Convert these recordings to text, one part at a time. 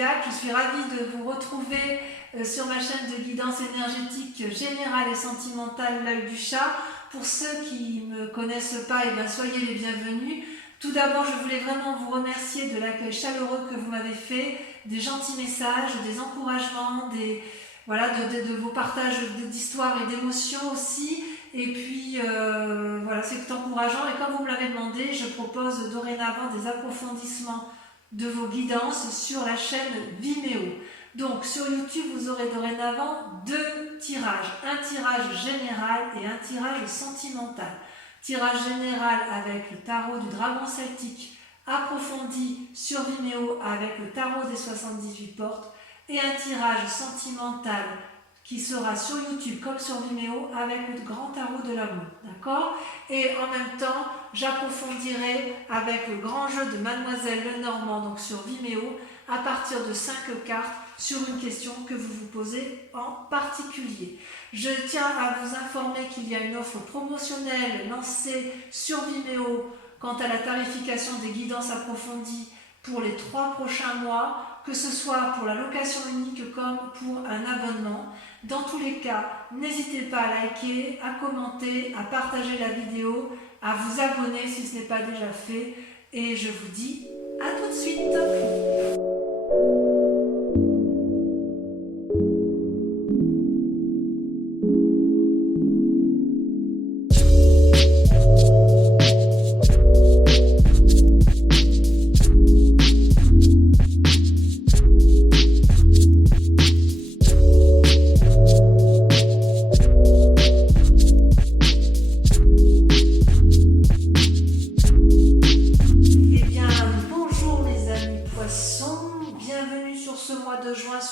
Zodiac. Je suis ravie de vous retrouver sur ma chaîne de guidance énergétique générale et sentimentale, l'œil du chat. Pour ceux qui ne me connaissent pas, eh bien, soyez les bienvenus. Tout d'abord, je voulais vraiment vous remercier de l'accueil chaleureux que vous m'avez fait, des gentils messages, des encouragements, de vos partages d'histoires et d'émotions aussi. Et puis, voilà, c'est encourageant. Et comme vous me l'avez demandé, je propose dorénavant des approfondissements de vos guidances sur la chaîne Vimeo. Donc, sur YouTube, vous aurez dorénavant deux tirages. Un tirage général et un tirage sentimental. Tirage général avec le tarot du dragon celtique approfondi sur Vimeo avec le tarot des 78 portes. Et un tirage sentimental qui sera sur YouTube comme sur Vimeo avec le grand tarot de l'amour, d'accord? Et en même temps, j'approfondirai avec le grand jeu de Mademoiselle Lenormand, donc sur Vimeo, à partir de 5 cartes sur une question que vous vous posez en particulier. Je tiens à vous informer qu'il y a une offre promotionnelle lancée sur Vimeo quant à la tarification des guidances approfondies pour les 3 prochains mois, que ce soit pour la location unique comme pour un abonnement. Dans tous les cas, n'hésitez pas à liker, à commenter, à partager la vidéo, à vous abonner si ce n'est pas déjà fait. Et je vous dis à tout de suite.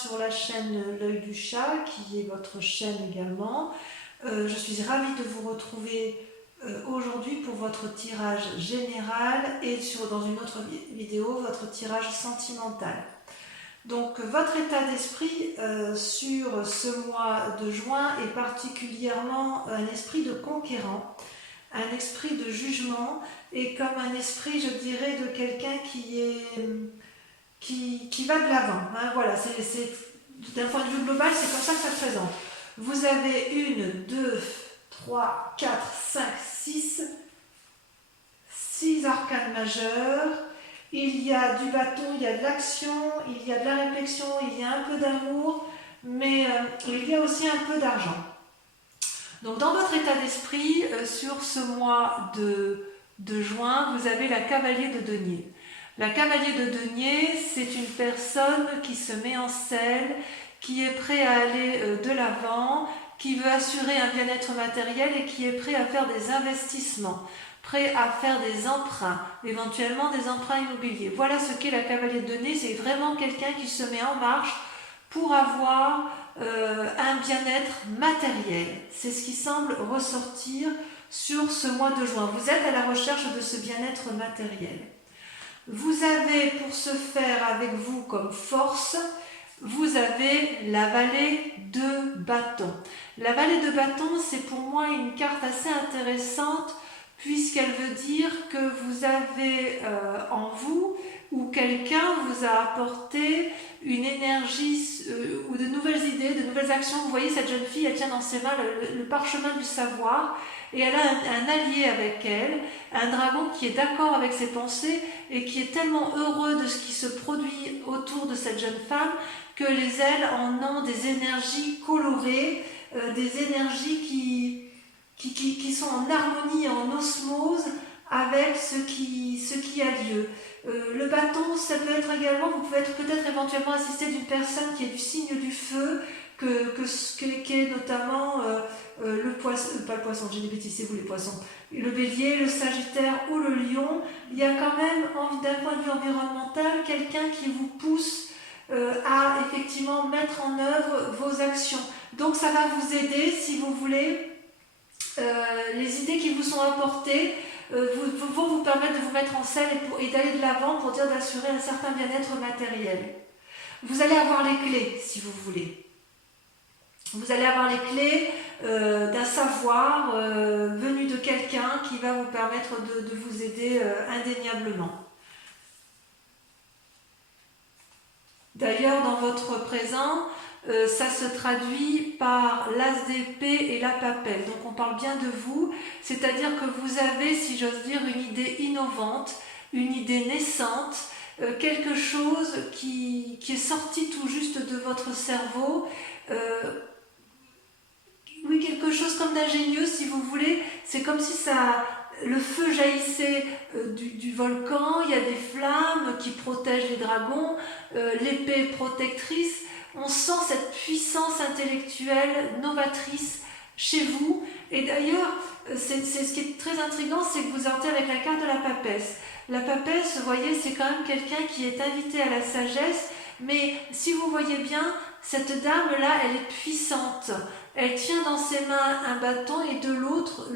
Sur la chaîne L'œil du chat, qui est votre chaîne également. Je suis ravie de vous retrouver aujourd'hui pour votre tirage général et dans une autre vidéo, votre tirage sentimental. Donc votre état d'esprit sur ce mois de juin est particulièrement un esprit de conquérant, un esprit de jugement et comme un esprit, je dirais, de quelqu'un qui va de l'avant. Hein, voilà, d'un point de vue global, c'est comme ça que ça se présente. Vous avez 1, 2, 3, 4, 5, 6 arcanes majeures. Il y a du bâton, il y a de l'action, il y a de la réflexion, il y a un peu d'amour, mais il y a aussi un peu d'argent. Donc dans votre état d'esprit, sur ce mois de juin, vous avez la cavalier de denier. La cavalier de denier, c'est une personne qui se met en selle, qui est prêt à aller de l'avant, qui veut assurer un bien-être matériel et qui est prêt à faire des investissements, prêt à faire des emprunts, éventuellement des emprunts immobiliers. Voilà ce qu'est la cavalier de denier, c'est vraiment quelqu'un qui se met en marche pour avoir un bien-être matériel. C'est ce qui semble ressortir sur ce mois de juin. Vous êtes à la recherche de ce bien-être matériel. Vous avez pour ce faire avec vous comme force, vous avez la vallée de bâton. La vallée de bâton, c'est pour moi une carte assez intéressante puisqu'elle veut dire que vous avez en vous ou quelqu'un vous a apporté une énergie ou de nouvelles idées, de nouvelles actions. Vous voyez, cette jeune fille, elle tient dans ses mains le parchemin du savoir et elle a un allié avec elle, un dragon qui est d'accord avec ses pensées et qui est tellement heureux de ce qui se produit autour de cette jeune femme que les ailes en ont des énergies colorées, des énergies qui sont en harmonie, en osmose avec ce qui a lieu. Le bâton, ça peut être également, vous pouvez être peut-être éventuellement assisté d'une personne qui est du signe du feu, qui est notamment le poisson, pas le poisson, j'ai des bêtises, c'est vous les poissons, le bélier, le sagittaire ou le lion. Il y a quand même, d'un point de vue environnemental, quelqu'un qui vous pousse à effectivement mettre en œuvre vos actions. Donc ça va vous aider, si vous voulez, les idées qui vous sont apportées vont vous permettre de vous mettre en selle et d'aller de l'avant pour dire d'assurer un certain bien-être matériel. Vous allez avoir les clés, si vous voulez. Vous allez avoir les clés d'un savoir venu de quelqu'un qui va vous permettre de vous aider indéniablement. D'ailleurs, dans votre présent, ça se traduit par l'as d'épée et la papelle. Donc on parle bien de vous, c'est-à-dire que vous avez, si j'ose dire, une idée innovante, une idée naissante, quelque chose qui est sorti tout juste de votre cerveau. Oui, quelque chose comme d'ingénieux, si vous voulez. C'est comme si le feu jaillissait du volcan, il y a des flammes qui protègent les dragons, l'épée protectrice. On sent cette puissance intellectuelle novatrice chez vous. Et d'ailleurs, c'est ce qui est très intriguant, c'est que vous sortez avec la carte de la papesse. La papesse, vous voyez, c'est quand même quelqu'un qui est invité à la sagesse, mais si vous voyez bien, cette dame-là, elle est puissante. Elle tient dans ses mains un bâton et de l'autre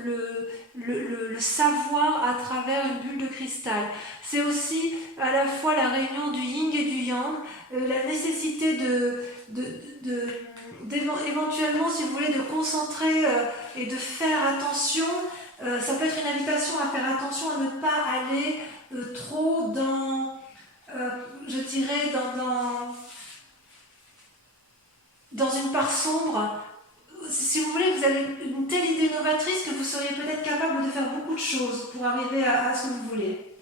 le savoir à travers une bulle de cristal. C'est aussi à la fois la réunion du yin et du yang, la nécessité éventuellement, si vous voulez, de concentrer et de faire attention. Ça peut être une invitation à faire attention à ne pas aller trop dans, je dirais, dans une part sombre. Si vous voulez, vous avez une telle idée novatrice que vous seriez peut-être capable de faire beaucoup de choses pour arriver à ce que vous voulez.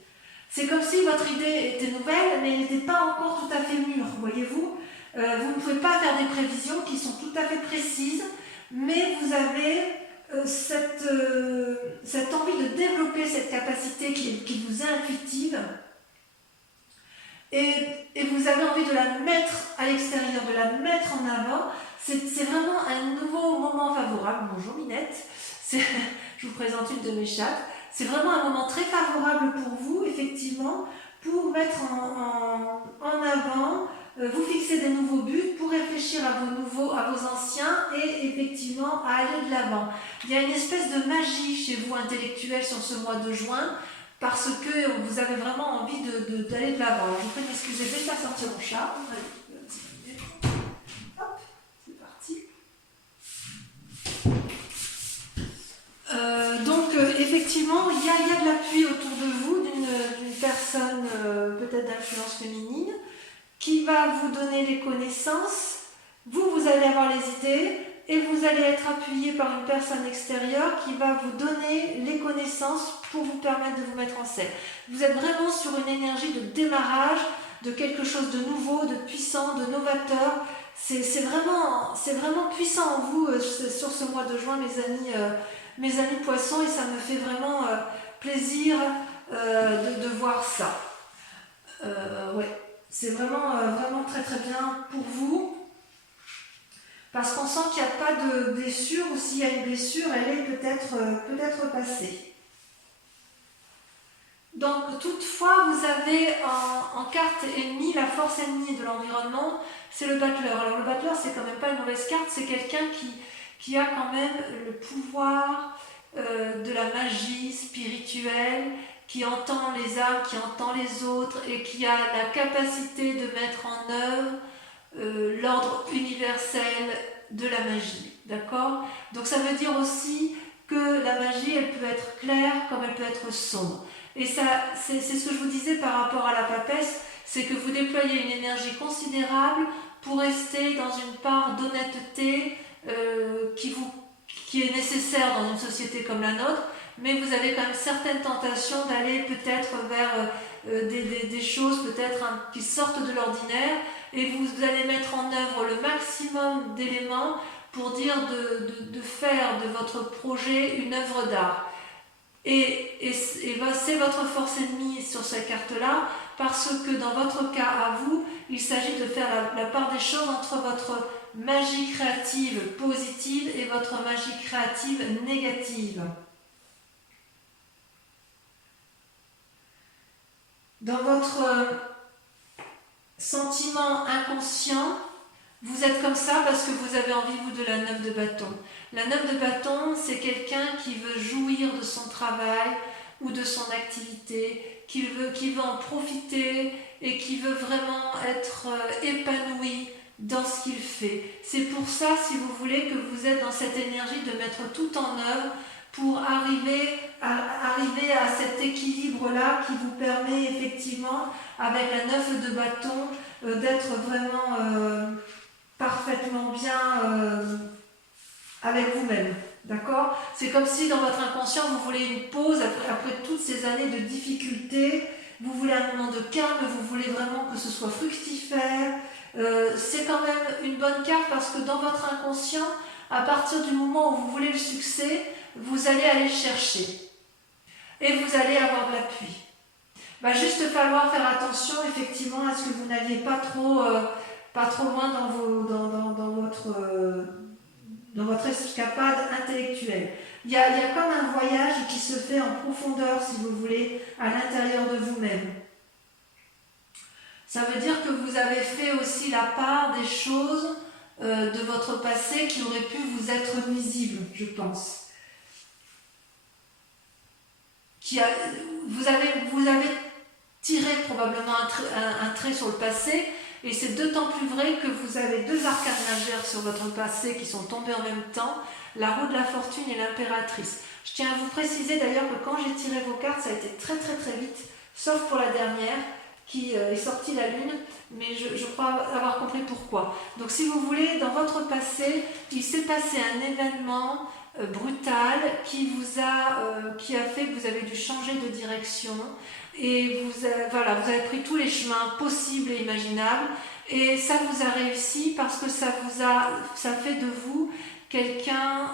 C'est comme si votre idée était nouvelle, mais elle n'était pas encore tout à fait mûre, voyez-vous. Vous ne pouvez pas faire des prévisions qui sont tout à fait précises, mais vous avez cette envie de développer cette capacité qui vous est intuitive, et vous avez envie de la mettre à l'extérieur, de la mettre en avant. C'est vraiment un nouveau moment favorable. Bonjour Minette, je vous présente une de mes chattes. C'est vraiment un moment très favorable pour vous, effectivement, pour mettre en avant, vous fixer des nouveaux buts, pour réfléchir à vos anciens et effectivement à aller de l'avant. Il y a une espèce de magie chez vous intellectuelle sur ce mois de juin, parce que vous avez vraiment envie d'aller de l'avant. Je vous prie de m'excuser, je vais faire sortir mon chat. Hop, c'est parti. Donc effectivement, il y a de l'appui autour de vous d'une personne peut-être d'influence féminine qui va vous donner les connaissances. Vous allez avoir les idées et vous allez être appuyé par une personne extérieure qui va vous donner les connaissances pour vous permettre de vous mettre en scène. Vous êtes vraiment sur une énergie de démarrage, de quelque chose de nouveau, de puissant, de novateur. C'est vraiment puissant en vous sur ce mois de juin, mes amis poissons, et ça me fait vraiment plaisir de voir ça. Ouais, c'est vraiment très très bien pour vous, parce qu'on sent qu'il n'y a pas de blessure, ou s'il y a une blessure, elle est peut-être passée. Donc toutefois, vous avez en carte ennemie, la force ennemie de l'environnement, c'est le battleur. Alors le battleur, c'est quand même pas une mauvaise carte, c'est quelqu'un qui a quand même le pouvoir de la magie spirituelle, qui entend les âmes, qui entend les autres, et qui a la capacité de mettre en œuvre l'ordre universel de la magie. D'accord ? Donc ça veut dire aussi que la magie, elle peut être claire comme elle peut être sombre. Et ça, c'est ce que je vous disais par rapport à la papesse, c'est que vous déployez une énergie considérable pour rester dans une part d'honnêteté qui est nécessaire dans une société comme la nôtre, mais vous avez quand même certaines tentations d'aller peut-être vers des choses peut-être qui sortent de l'ordinaire, et vous allez mettre en œuvre le maximum d'éléments pour dire de faire de votre projet une œuvre d'art. Et c'est votre force ennemie sur cette carte-là, parce que dans votre cas à vous, il s'agit de faire la part des choses entre votre magie créative positive et votre magie créative négative. Dans votre sentiment inconscient, vous êtes comme ça parce que vous avez envie, vous, de la 9 de bâton. La 9 de bâton, c'est quelqu'un qui veut jouir de son travail ou de son activité, qui veut en profiter et qui veut vraiment être épanoui dans ce qu'il fait. C'est pour ça, si vous voulez, que vous êtes dans cette énergie de mettre tout en œuvre pour arriver à cet équilibre-là qui vous permet effectivement, avec la 9 de bâton, d'être vraiment parfaitement bien avec vous-même. D'accord? C'est comme si dans votre inconscient, vous voulez une pause après toutes ces années de difficultés. Vous voulez un moment de calme, vous voulez vraiment que ce soit fructifère. C'est quand même une bonne carte parce que dans votre inconscient, à partir du moment où vous voulez le succès, vous allez aller le chercher. Et vous allez avoir de l'appui. Va juste falloir faire attention effectivement à ce que vous n'alliez pas trop loin dans votre escapade intellectuelle. Il y a comme un voyage qui se fait en profondeur, si vous voulez, à l'intérieur de vous-même. Ça veut dire que vous avez fait aussi la part des choses de votre passé qui auraient pu vous être nuisibles, je pense. Vous avez tiré probablement un trait sur le passé, et c'est d'autant plus vrai que vous avez deux arcanes majeures sur votre passé qui sont tombées en même temps, la roue de la fortune et l'impératrice. Je tiens à vous préciser d'ailleurs que quand j'ai tiré vos cartes, ça a été très très très vite, sauf pour la dernière qui est sortie la lune, mais je crois avoir compris pourquoi. Donc si vous voulez, dans votre passé, il s'est passé un événement brutal qui a fait que vous avez dû changer de direction et vous avez pris tous les chemins possibles et imaginables, et ça vous a réussi parce que ça fait de vous quelqu'un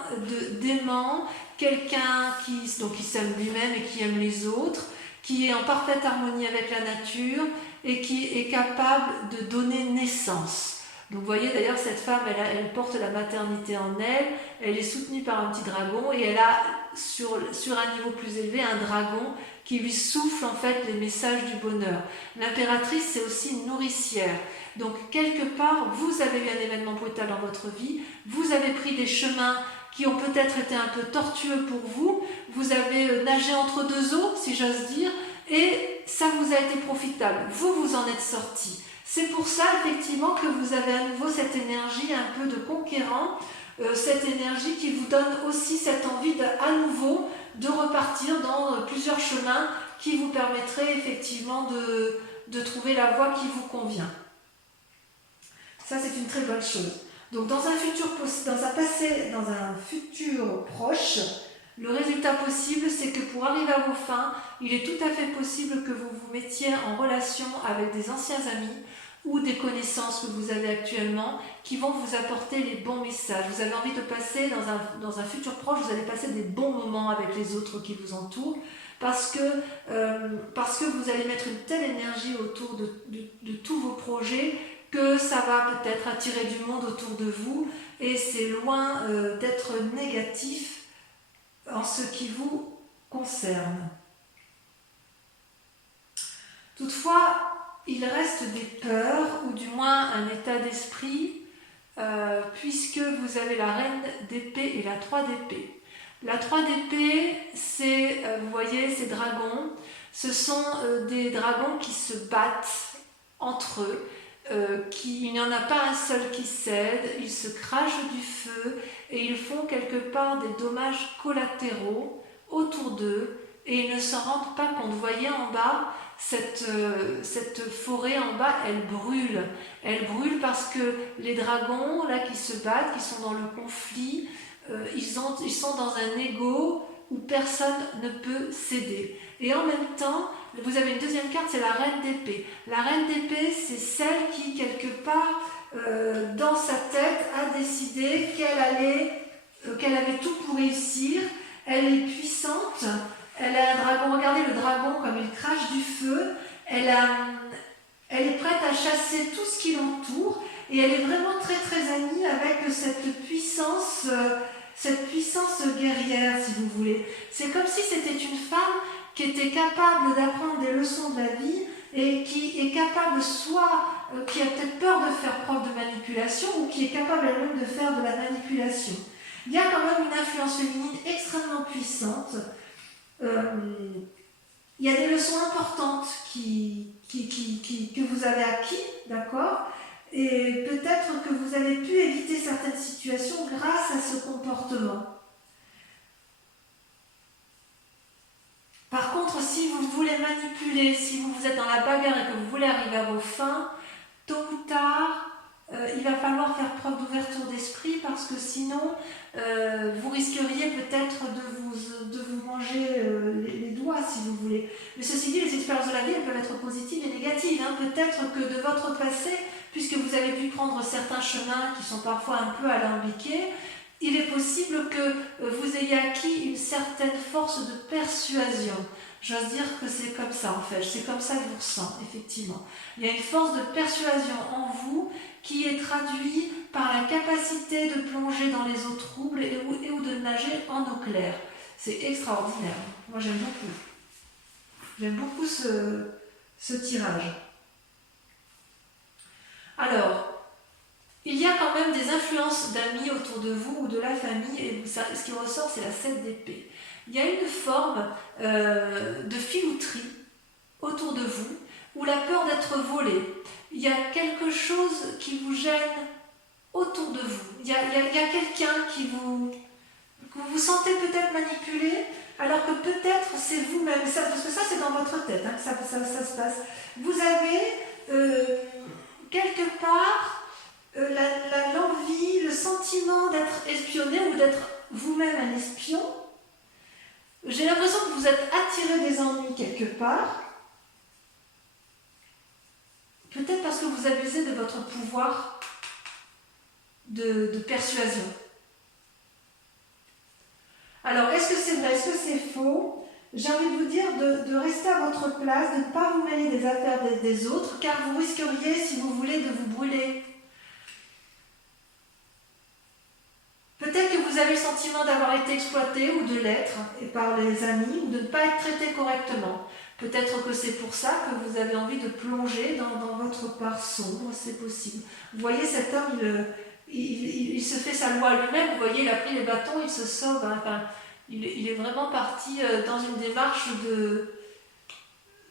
d'aimant, quelqu'un qui s'aime lui-même et qui aime les autres, qui est en parfaite harmonie avec la nature et qui est capable de donner naissance. Donc vous voyez d'ailleurs cette femme, elle porte la maternité en elle, elle est soutenue par un petit dragon et elle a sur un niveau plus élevé un dragon qui lui souffle en fait les messages du bonheur. L'impératrice, c'est aussi une nourricière. Donc quelque part, vous avez eu un événement brutal dans votre vie, vous avez pris des chemins qui ont peut-être été un peu tortueux pour vous, vous avez nagé entre deux eaux, si j'ose dire, et ça vous a été profitable. Vous en êtes sorti. C'est pour ça, effectivement, que vous avez à nouveau cette énergie un peu de conquérant, cette énergie qui vous donne aussi cette envie à nouveau de repartir dans plusieurs chemins qui vous permettraient effectivement de trouver la voie qui vous convient. Ça, c'est une très bonne chose. Donc, dans un futur proche, le résultat possible, c'est que pour arriver à vos fins, il est tout à fait possible que vous vous mettiez en relation avec des anciens amis ou des connaissances que vous avez actuellement qui vont vous apporter les bons messages. Vous avez envie de passer dans un futur proche, vous allez passer des bons moments avec les autres qui vous entourent parce que vous allez mettre une telle énergie autour de tous vos projets que ça va peut-être attirer du monde autour de vous et c'est loin d'être négatif en ce qui vous concerne. Toutefois, il reste des peurs, ou du moins un état d'esprit, puisque vous avez la reine d'épée et la 3 d'épée. La 3 d'épée, c'est, vous voyez, ces dragons, ce sont des dragons qui se battent entre eux, il n'y en a pas un seul qui cède, ils se crachent du feu et ils font quelque part des dommages collatéraux autour d'eux et ils ne s'en rendent pas compte. Vous voyez en bas, cette forêt en bas, elle brûle parce que les dragons là qui se battent, qui sont dans le conflit, ils sont dans un ego où personne ne peut céder. Et en même temps, vous avez une deuxième carte, c'est la reine d'épée. La reine d'épée, c'est celle qui, quelque part, dans sa tête, a décidé qu'elle avait tout pour réussir. Elle est puissante, elle a un dragon. Regardez le dragon comme il crache du feu. Elle est prête à chasser tout ce qui l'entoure. Et elle est vraiment très très amie avec cette puissance guerrière, si vous voulez. C'est comme si c'était une femme qui était capable d'apprendre des leçons de la vie et qui est capable qui a peut-être peur de faire preuve de manipulation ou qui est capable elle-même de faire de la manipulation. Il y a quand même une influence féminine extrêmement puissante. Il y a des leçons importantes que vous avez acquis, d'accord ? Et peut-être que vous avez pu éviter certaines situations grâce à ce comportement. Par contre, si vous voulez manipuler, si vous êtes dans la bagarre et que vous voulez arriver à vos fins, tôt ou tard, il va falloir faire preuve d'ouverture d'esprit parce que sinon, vous risqueriez peut-être de vous manger les doigts si vous voulez. Mais ceci dit, les expériences de la vie, elles peuvent être positives et négatives. Hein. Peut-être que de votre passé, puisque vous avez pu prendre certains chemins qui sont parfois un peu alambiqués, il est possible que vous ayez acquis une certaine force de persuasion. J'ose dire que c'est comme ça en fait, c'est comme ça que je vous ressens, effectivement. Il y a une force de persuasion en vous qui est traduite par la capacité de plonger dans les eaux troubles et ou de nager en eau claire. C'est extraordinaire. Moi j'aime beaucoup. J'aime beaucoup ce tirage. Alors, il y a quand même des influences d'amis autour de vous ou de la famille, et ce qui ressort, c'est la 7 d'épée. Il y a une forme de filouterie autour de vous, ou la peur d'être volé. Il y a quelque chose qui vous gêne autour de vous. Il y a quelqu'un que vous sentez peut-être manipulé, alors que peut-être c'est vous-même, parce que ça c'est dans votre tête, hein, que ça se passe. Vous avez quelque part l'envie, le sentiment d'être espionné ou d'être vous-même un espion. J'ai l'impression que vous êtes attiré des ennuis quelque part. Peut-être parce que vous abusez de votre pouvoir de persuasion. Alors, est-ce que c'est vrai, est-ce que c'est faux? J'ai envie de vous dire de rester à votre place, de ne pas vous mêler des affaires des autres, car vous risqueriez, si vous voulez, de vous brûler. Peut-être que vous avez le sentiment d'avoir été exploité ou de l'être par les amis ou de ne pas être traité correctement. Peut-être que c'est pour ça que vous avez envie de plonger dans votre part sombre, c'est possible. Vous voyez, cet homme, il se fait sa loi lui-même, vous voyez, il a pris les bâtons, il se sauve. Hein, enfin, il est vraiment parti dans une démarche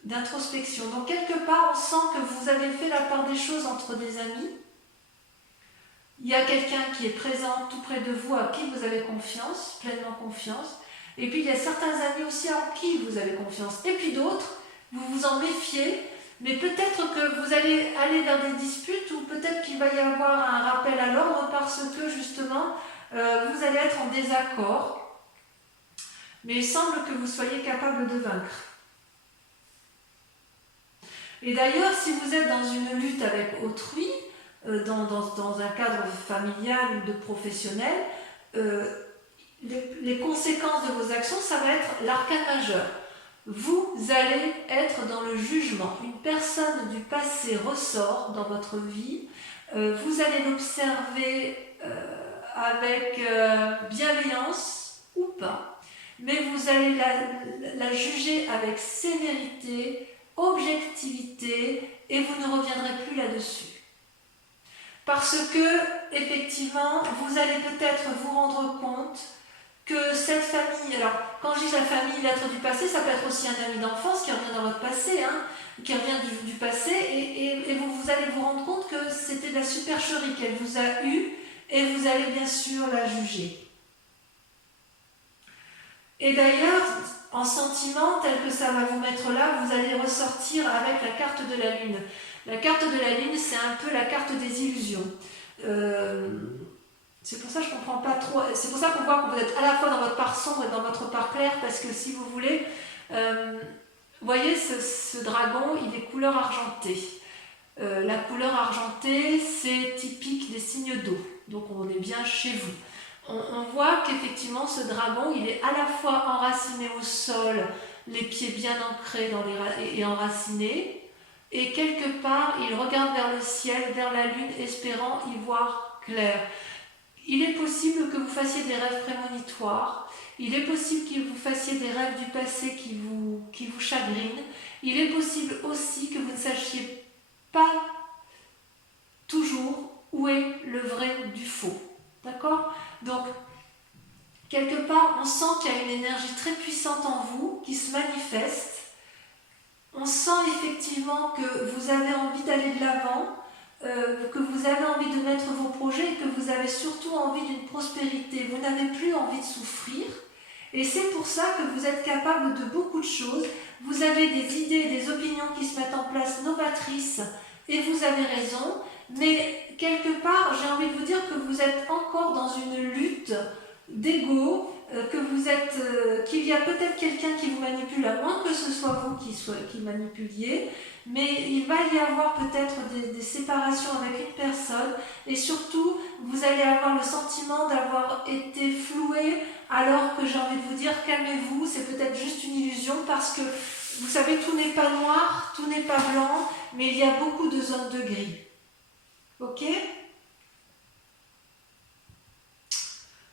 d'introspection. Donc quelque part, on sent que vous avez fait la part des choses entre des amis. Il y a quelqu'un qui est présent tout près de vous, à qui vous avez confiance, pleinement confiance. Et puis il y a certains amis aussi en qui vous avez confiance. Et puis d'autres, vous vous en méfiez, mais peut-être que vous allez aller vers des disputes ou peut-être qu'il va y avoir un rappel à l'ordre parce que justement, vous allez être en désaccord. Mais il semble que vous soyez capable de vaincre. Et d'ailleurs, si vous êtes dans une lutte avec autrui, dans un cadre familial ou de professionnel, les conséquences de vos actions, ça va être l'arcane majeur. Vous allez être dans le jugement. Une personne du passé ressort dans votre vie. Vous allez l'observer avec bienveillance ou pas, mais vous allez la juger avec sévérité, objectivité, et vous ne reviendrez plus là-dessus. Parce que, effectivement, vous allez peut-être vous rendre compte que cette famille, alors quand je dis la famille, l'être du passé, ça peut être aussi un ami d'enfance qui revient dans votre passé, hein, qui revient du passé, et vous allez vous rendre compte que c'était de la supercherie qu'elle vous a eue, et vous allez bien sûr la juger. Et d'ailleurs, en sentiment tel que ça va vous mettre là, vous allez ressortir avec la carte de la Lune. La carte de la Lune, c'est un peu la carte des illusions. C'est pour ça que je ne comprends pas trop. C'est pour ça qu'on voit que vous êtes à la fois dans votre part sombre et dans votre part claire, parce que si vous voulez, vous voyez, ce dragon, il est couleur argentée. La couleur argentée, c'est typique des signes d'eau. Donc on est bien chez vous. On voit qu'effectivement, ce dragon, il est à la fois enraciné au sol, les pieds bien ancrés et enracinés, et quelque part, il regarde vers le ciel, vers la lune, espérant y voir clair. Il est possible que vous fassiez des rêves prémonitoires, il est possible que vous fassiez des rêves du passé qui vous chagrinent, il est possible aussi que vous ne sachiez pas toujours où est le vrai du faux. D'accord ? Donc, quelque part, on sent qu'il y a une énergie très puissante en vous qui se manifeste. On sent effectivement que vous avez envie d'aller de l'avant, que vous avez envie de mettre vos projets et que vous avez surtout envie d'une prospérité. Vous n'avez plus envie de souffrir. Et c'est pour ça que vous êtes capable de beaucoup de choses. Vous avez des idées, des opinions qui se mettent en place novatrices et vous avez raison, mais quelque part, j'ai envie de vous dire que vous êtes encore dans une lutte d'ego, qu'il y a peut-être quelqu'un qui vous manipule, à moins que ce soit vous qui manipuliez, mais il va y avoir peut-être des séparations avec une personne, et surtout, vous allez avoir le sentiment d'avoir été floué, alors que j'ai envie de vous dire, calmez-vous, c'est peut-être juste une illusion, parce que, vous savez, tout n'est pas noir, tout n'est pas blanc, mais il y a beaucoup de zones de gris. Ok ?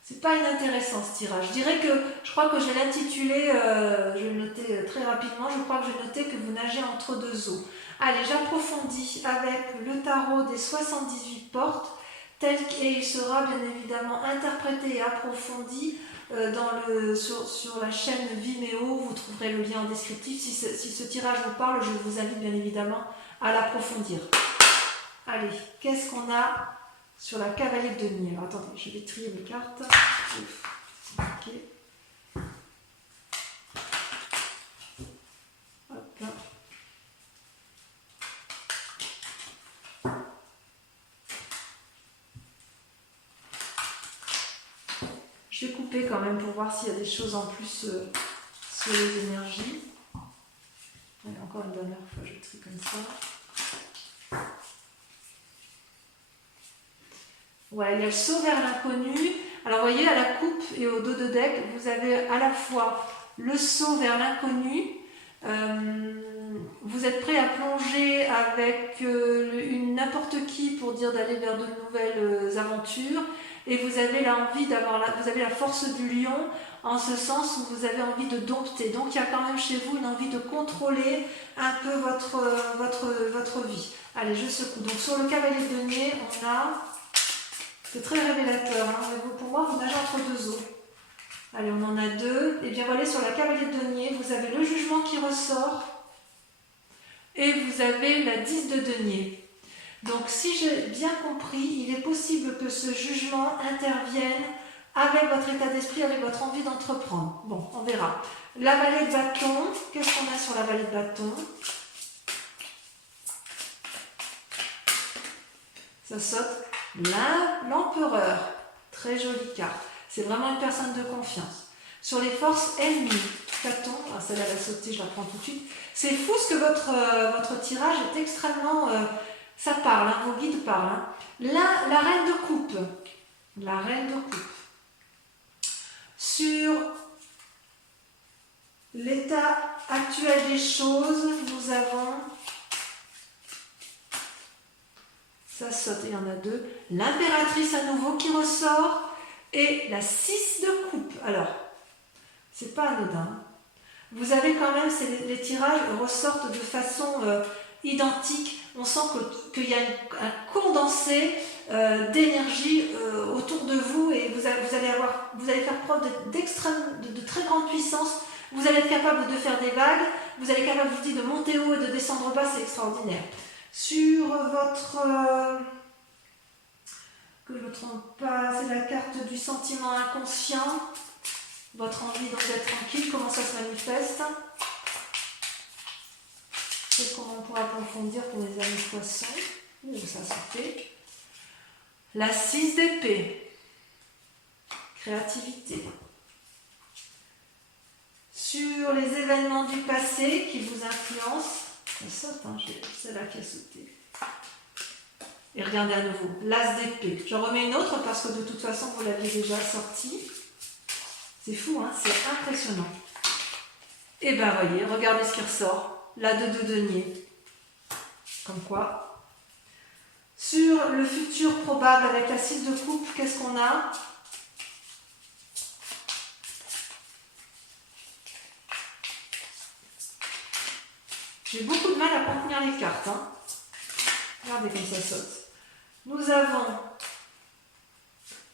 C'est pas inintéressant ce tirage. Je crois que je vais l'intituler, je vais le noter très rapidement, je crois que je vais noter que vous nagez entre deux eaux. Allez, j'approfondis avec le tarot des 78 portes, et il sera bien évidemment interprété et approfondi sur la chaîne Vimeo. Vous trouverez le lien en descriptif. Si ce tirage vous parle, je vous invite bien évidemment à l'approfondir. Allez, qu'est-ce qu'on a sur la cavalier de denier? Alors attendez, je vais trier mes cartes. Ok. Hop. Je vais couper quand même pour voir s'il y a des choses en plus sur les énergies. Allez, encore une dernière fois, je trie comme ça. Ouais, il y a le saut vers l'inconnu. Alors, vous voyez, à la coupe et au dos de deck, vous avez à la fois le saut vers l'inconnu. Vous êtes prêt à plonger avec n'importe qui pour dire d'aller vers de nouvelles aventures. Et vous avez vous avez la force du lion, en ce sens où vous avez envie de dompter. Donc, il y a quand même chez vous une envie de contrôler un peu votre vie. Allez, je secoue. Donc, sur le cavalier de denier, on a... C'est très révélateur, hein. Pour moi, vous nagez entre deux eaux. Allez, on en a deux. Et bien voilà, sur la cavalier de denier, vous avez le jugement qui ressort et vous avez la 10 de denier. Donc, si j'ai bien compris, il est possible que ce jugement intervienne avec votre état d'esprit, avec votre envie d'entreprendre. Bon, on verra. La vallée de bâton, qu'est-ce qu'on a sur la vallée de bâton? Ça saute. L'empereur, très jolie carte. C'est vraiment une personne de confiance. Sur les forces ennemies, Platon, celle-là va sauter, je la prends tout de suite. C'est fou ce que votre tirage est extrêmement... ça parle, hein, vos guides parlent. Hein. La reine de coupe. La reine de coupe. Sur l'état actuel des choses, nous avons... Ça saute, il y en a deux. L'impératrice à nouveau qui ressort. Et la 6 de coupe. Alors, c'est pas anodin. Vous avez quand même, les tirages ressortent de façon identique. On sent qu'il y a un condensé d'énergie autour de vous et vous allez faire preuve de très grande puissance. Vous allez être capable de faire des vagues. Vous allez être capable, je vous dis, de monter haut et de descendre bas. C'est extraordinaire. Sur votre... que je ne me trompe pas, c'est la carte du sentiment inconscient. Votre envie donc d'être tranquille, comment ça se manifeste? Qu'est-ce qu'on pourra approfondir pour les amis poissons? Ça se fait. La 6 d'épée. Créativité. Sur les événements du passé qui vous influencent. Ça saute, hein, c'est là qui a sauté. Et regardez à nouveau, l'as d'épée. J'en remets une autre parce que de toute façon, vous l'aviez déjà sortie. C'est fou, hein, c'est impressionnant. Et ben voyez, regardez ce qui ressort. La 2 de denier. Comme quoi. Sur le futur probable avec la 6 de coupe, qu'est-ce qu'on a? J'ai beaucoup de mal à contenir les cartes. Hein. Regardez comme ça saute. Nous avons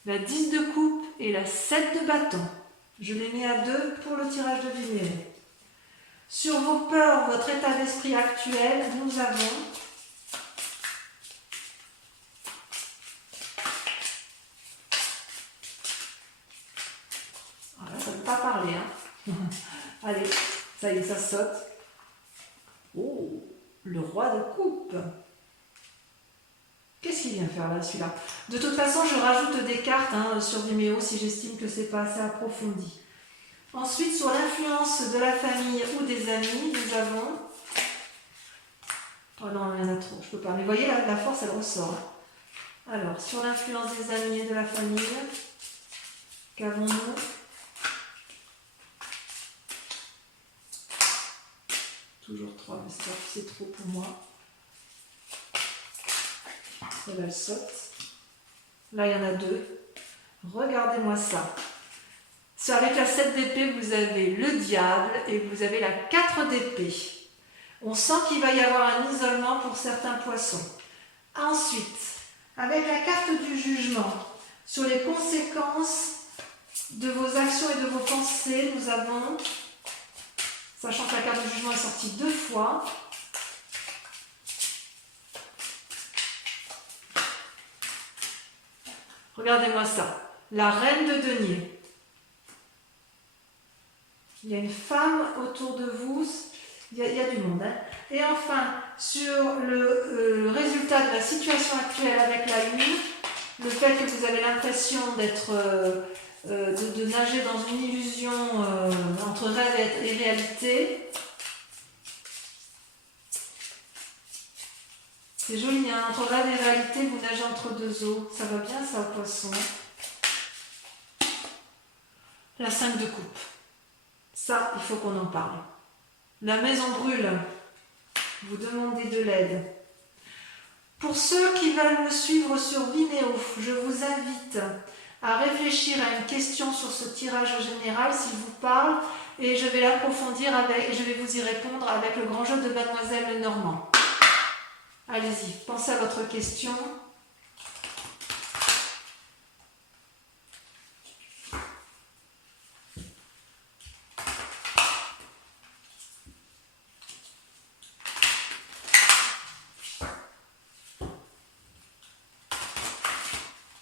la 10 de coupe et la 7 de bâton. Je l'ai mis à 2 pour le tirage de Vimeo. Sur vos peurs, votre état d'esprit actuel, nous avons voilà, ça ne veut pas parler. Hein. Allez, ça y est, ça saute. Oh, le roi de coupe. qu'il vient faire là, celui-là? De toute façon, je rajoute des cartes hein, sur Vimeo si j'estime que c'est pas assez approfondi. Ensuite, sur l'influence de la famille ou des amis, nous avons... Oh non, il y en a trop, je peux pas. Mais vous voyez, la force, elle ressort. Alors, sur l'influence des amis et de la famille, qu'avons-nous? Toujours 3, mais c'est trop pour moi. Celle-là, elle saute. Là, il y en a 2. Regardez-moi ça. Avec la 7 d'épée, vous avez le diable et vous avez la 4 d'épée. On sent qu'il va y avoir un isolement pour certains poissons. Ensuite, avec la carte du jugement, sur les conséquences de vos actions et de vos pensées, nous avons, sachant que la carte du jugement est sortie 2 fois, regardez-moi ça, la reine de denier. Il y a une femme autour de vous, il y a du monde. Hein. Et enfin, sur le résultat de la situation actuelle avec la lune, le fait que vous avez l'impression d'être, de nager dans une illusion entre rêve et réalité, c'est joli, hein. Entre rêve et réalité, vous nagez entre 2 eaux. Ça va bien ça, poisson. La 5 de coupe. Ça, il faut qu'on en parle. La maison brûle. Vous demandez de l'aide. Pour ceux qui veulent me suivre sur Vimeo, je vous invite à réfléchir à une question sur ce tirage général, s'il vous parle, et je vais l'approfondir et je vais vous y répondre avec le grand jeu de Mademoiselle Lenormand. Allez-y, pensez à votre question.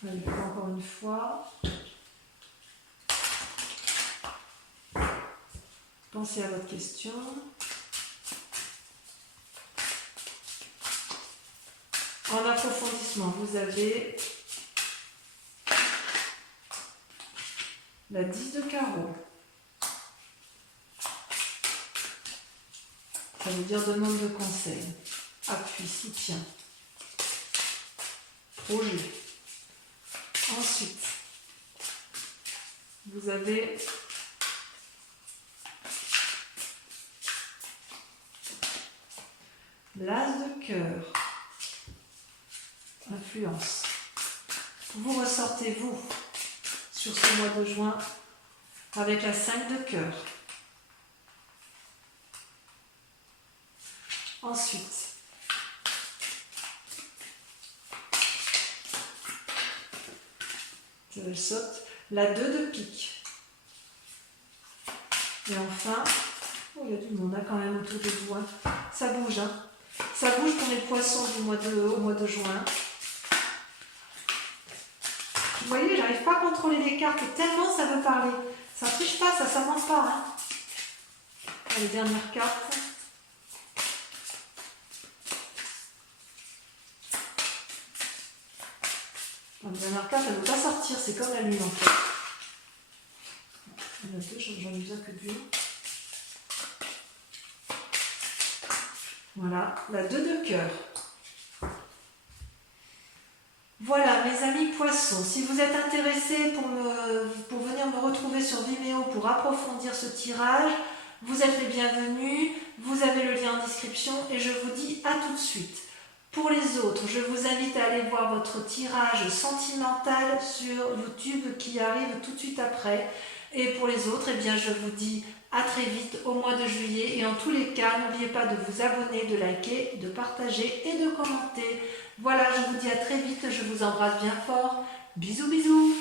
Allez, encore une fois. Pensez à votre question. En approfondissement, vous avez la 10 de carreau. Ça veut dire demande de conseil, appui, soutien, projet. Ensuite, vous avez l'as de cœur, influence. Vous ressortez, vous, sur ce mois de juin, avec la 5 de cœur. Ensuite, elle saute, la 2 de pique. Et enfin, oh, il y a du monde hein, quand même autour de vous. Hein. Ça bouge, hein. Ça bouge pour les poissons au mois de juin. Vous voyez, j'arrive pas à contrôler les cartes tellement ça veut parler. Ça ne triche pas, ça ment pas. Hein. Les dernières cartes. La dernière carte, elle ne veut pas sortir, c'est comme la lune en fait. Il y en a 2, j'en ai besoin que d'une. Voilà, la 2 de cœur. Voilà, mes amis poissons, si vous êtes intéressés pour venir me retrouver sur Vimeo pour approfondir ce tirage, vous êtes les bienvenus, vous avez le lien en description et je vous dis à tout de suite. Pour les autres, je vous invite à aller voir votre tirage sentimental sur YouTube qui arrive tout de suite après. Et pour les autres, eh bien, je vous dis à très vite au mois de juillet. Et en tous les cas, n'oubliez pas de vous abonner, de liker, de partager et de commenter. Voilà, je vous dis à très vite. Je vous embrasse bien fort. Bisous, bisous.